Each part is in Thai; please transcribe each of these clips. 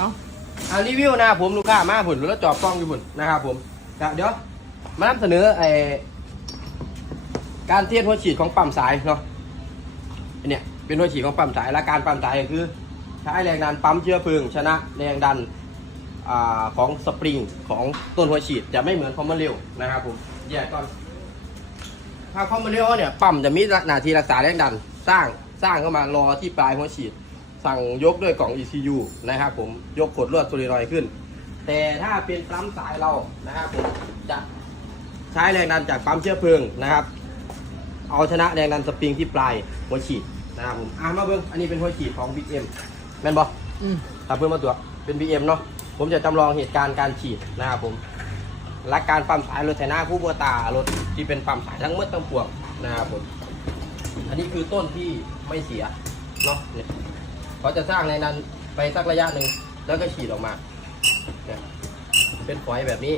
เอาอ่ารีวิวนะผมลูกค้ามาผุนแล้วจอบกล้องอยู่ผุนะครับผมเดี๋ยวมานำเสนอไอการเทียบหัวฉีดของปั๊มสายเนาะอันเนี่ยเป็นหัวฉีดของปั๊มสายและการปั๊มสายคือใช้แรงดันปั๊มเชื้อเพลิงชนะแรงดันอของสปริงของต้นหัวฉีดจะไม่เหมือนคอมมอนเร็วนะครับผมแยกก่อนถ้าคอมมอนเร็วเนี่ยปั๊มจะมีหน้าที่รักษาแรงดัน สร้างสร้างเข้ามารอที่ปลายหัวฉีด สั่งยกด้วยกล่อง ECU นะครับผมยกขดลวดโซลินอยด์ขึ้น แต่ถ้าเป็นปั๊มสายเรานะครับผมจะใช้แรงดันจากปั๊มเชื้อเพลิงนะครับ เอาชนะแรงดันสปริงที่ปลายหัวฉีดนะครับผมอะมาเบิ้งอันนี้เป็นหัวฉีดของ Big M แม่นบออืมถ้าเพิ่มมาตัวเป็น BM เนาะผมจะจำลองเหตุการณ์การฉีดนะครับผมและการปั๊มสายรถไถนาผู้บัวตารถที่เป็นปั๊มสายทั้งหมดทั้งปวงนะครับผมอันนี้คือต้นที่ไม่เสียเนาะ เขาจะสร้างในนั้นไปสักระยะหนึ่งแล้วก็ฉีดออกมาเนี่ยเป็นฝอยแบบนี้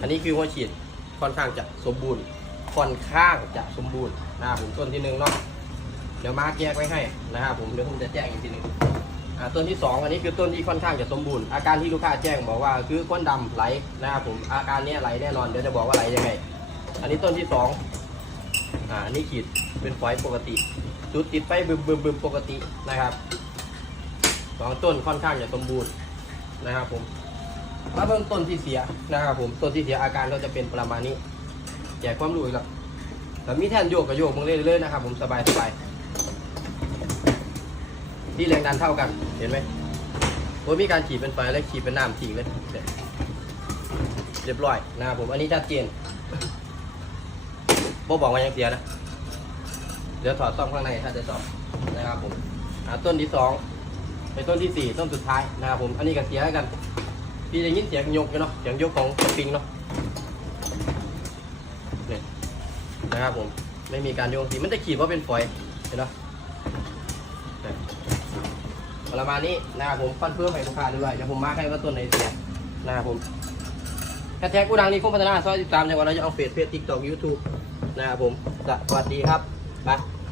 อันนี้คือหัวฉีดค่อนข้างจะสมบูรณ์ค่อนข้างจะสมบูรณ์นะครับผมต้นที่หนึ่งเนาะเดี๋ยวมาร์กแยกไว้ให้นะครับผมเดี๋ยวผมจะแจ้งอีกทีหนึ่งต้นที่สองอันนี้คือต้นที่ค่อนข้างจะสมบูรณ์อาการที่ลูกค้าแจ้งบอกว่าคือควันดำไหลนะครับผมอาการนี้ไหลแน่นอนเดี๋ยวจะบอกว่าไหลยังไง อันนี้ต้นที่สองอ่านนี้ขีดเป็นฝอยปกติ จุดติดไปบึมบึมบึมปกตินะครับสองต้นค่อนข้างจะสมบูรณ์นะครับผมมาเบิ่งต้นที่เสียนะครับผมต้นที่เสียอาการก็จะเป็นประมาณนี้แจกความรู้อีกแล้วแต่มีแท่นโยกกับโยกมึงเรื่อยๆนะครับผมสบายสบายๆที่แรงดันเท่ากันเห็นไหมว่ามีการขีดเป็นไฟและขีดเป็นน้ำทิ้งเลยเรียบร้อยนะครับผมอันนี้ชัดเจนโบบอกว่ายังเสียนะ เดี๋ยวถอดซ่อมข้างในถ้าจะซ่อมนะครับผมต้นที่สองไปต้นที่สี่ต้นสุดท้ายนะครับผมอันนี้ก็เสียกันพี่ได้ยินเสียงยกเนาะเสียงยกของสปริงเนาะเนี่ยนะครับผมไม่มีการโยงสีมันจะขีดว่าเป็นฝอยเห็นเนาะประมาณนี้นะครับผมฟันเพื่อให้ลูกค้าด้วยเดี๋ยวผมมาให้ว่าต้นไหนเสียนะครับผมแท็กกูดังนี้คุ้มพัฒนาซอยติดตามจังหวัดเราจะเอาเฟซเฟซติ๊กต็อกยูทูบนะครับผมสวัสดีครับ 来。